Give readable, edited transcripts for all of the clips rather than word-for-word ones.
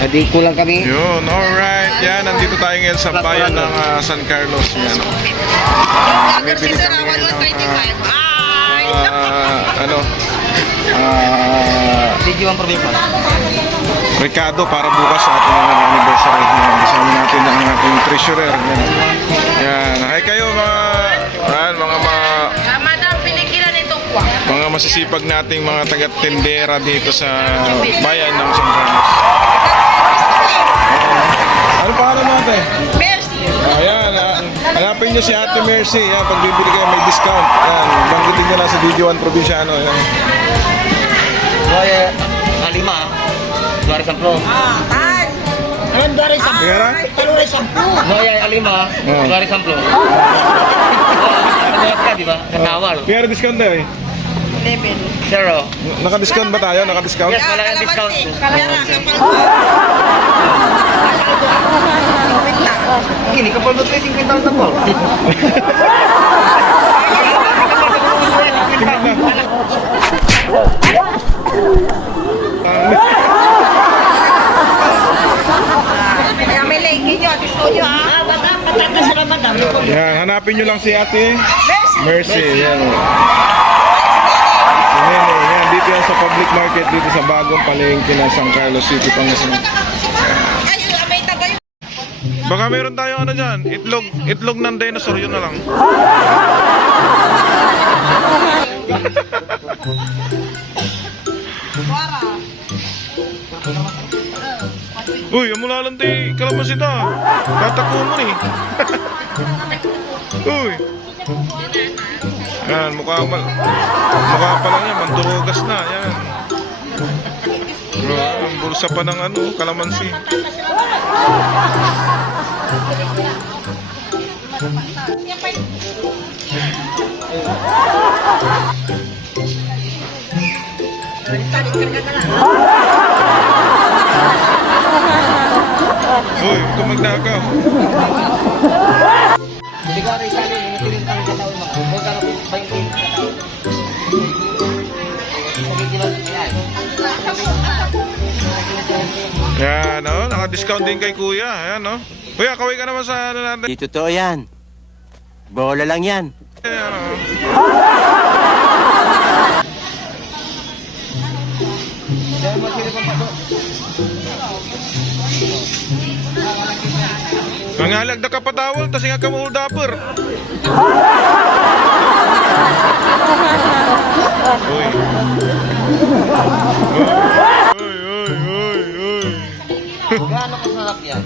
Hindi kulang kami. Yun, alright. Yan, nandito tayo ngayon sa bayan ng San Carlos. Yan, bibili kami ngayon ng Video ang probinsya. Ricardo para bukas sa ating anniversary. Kasama natin ang ating treasurer. Yan. Yan. Hi kayo mga masisipag nating mga taga-tendera dito sa bayan ng San Carlos. Ano pangalan natin? Mercy. Ayan, hanapin nyo si Ate Mercy. Yan, pag bibili kayo may discount. Yan, banggitin nyo na sa Video 1 Provinciano. Yan. Doya, lima. Doya samplo. Ayan, dari sa Tingnan na. Taluray sa Doya, lima. Doya samplo. Doya ka, di ba? Katawal. May discount na eh. 11. Zero. Naka-discount ba tayo? Naka-discount? Yes, wala kang discount. Gini, kapal mo 50 na po. Kaya may lady nyo, gusto nyo ha? Patatas na madam. Yan, hanapin nyo lang si Ate Mercy. Mercy. Yan. Yan, dito yan sa public market dito sa bagong palengke ng San Carlos City, Pangasinan. Ay, may tabay. Baka meron tayo ano dyan, itlog ng dinosaur, yun na lang. Uy, amulalante, kalamansi ta. Tatako mo ni. Uy. Yan, mukha pa lang yan, mandurugas na, yan. Ang bulsa pa ng kalamansi. Uy, ito magnakaw. Hindi ko rin sali, natirin kami sa taon mo. Huwag ka na po, 20. Yan, naka-discount din kay Kuya. Ayan, no? Kuya, kaway ka naman sa natin. Di totoo yan. Bola lang yan. Ayan, Nangalag na kapatawal, tas nga ka mo dapper. Uy. Uy. Gaano kasarap yan?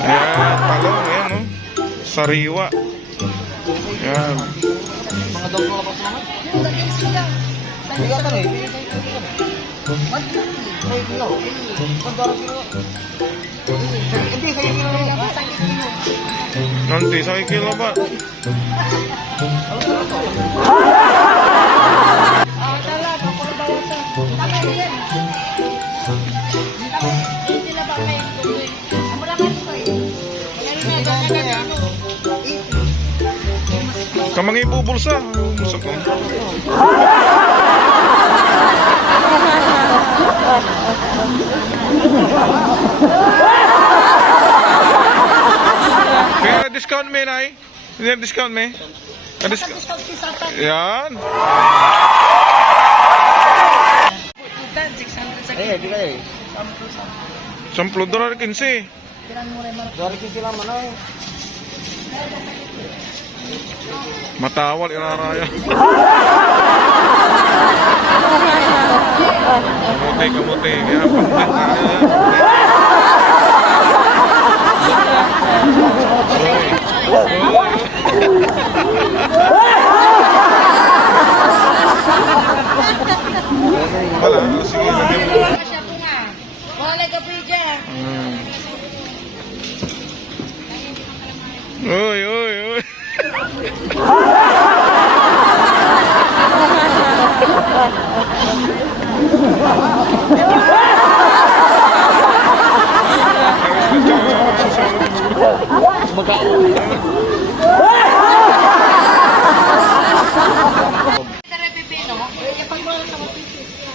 Ayan, talong, ayan, no? Sariwa. Ayan. Mga dog mga pasama? Hindi ka tanong eh. Ay, kilo. Pagdaro kilo. Hindi, sa kilo lang yan. Nanti, sa kilo ba? Kamang ibubulsa. Bulsa ko. Kaya discount me, Nay? Hindi discount me? Yan. Eh, di ka eh. $10 15. Dari ko sila manay. Matawal, iraraya. Kamuti. Yan, pangkat na. Wala, sige. Wala ka pwede. Uy.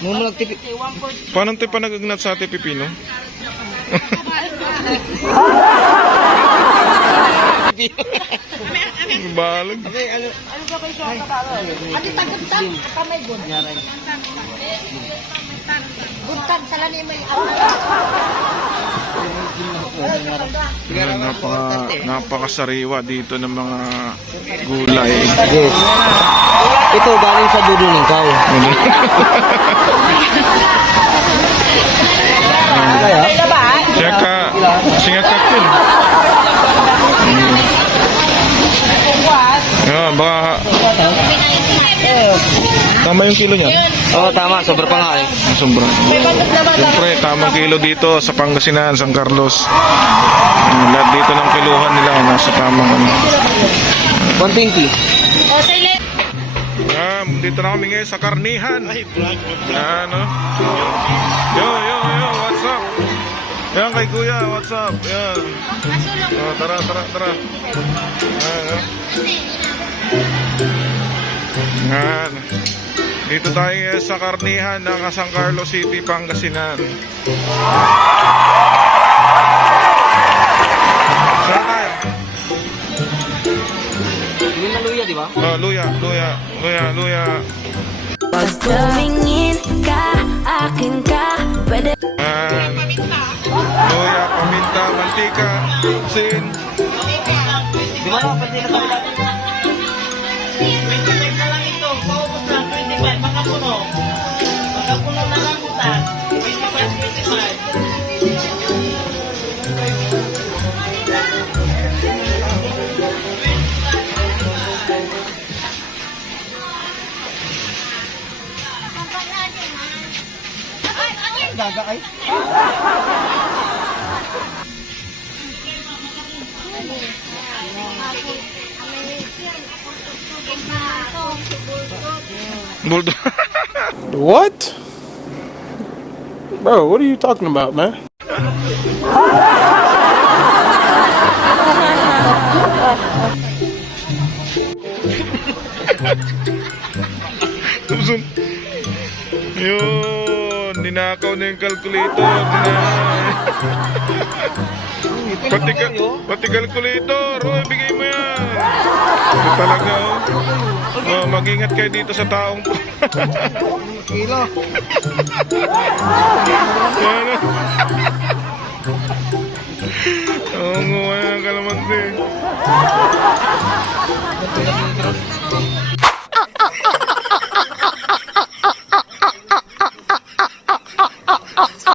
Mumulag Paano tayo panagagnat sa ate Pipino? Balag. Ati tagutag, kamay good. Gutag, sala ni may Yan, napakasariwa dito ng mga gulay. Yes. Ito galing sa dulo ng cow. Siya ka yun. Yan, baka tama yung kilo niya. Oo, tama. Sobra pa nga eh. Sobra. Siyempre, tamang kilo dito sa Pangasinan, San Carlos. Lahat dito ng kiluhan nila nasa tamang ano. 120. Yan, dito na kami ngayon sa karnihan. Yan, no? Yo, what's up? Yan kay Kuya, what's up? Yan. Oh, tara. Yan, no? Yan. Dito tayo ngayon sa karnihan ng San Carlos City, Pangasinan. Saan tayo? Hindi na luya, di ba? Oh, luya. Pag tumingin ka, akin ka, pwede. Yan. Luya, paminta, mantika, sin. Di ba na? Pwede na tayo natin. gaga ay. Bulldog. What? Bro, what are you talking about, man? Zoom. Yun, ninakaw na yung calculator. Pati calculator. Oh, bigay mo yan. Ito talaga, oh. Oh, mag-ingat kayo dito sa taong to. Kilo. Yan, oh. Oo, nguha ng kalamansi.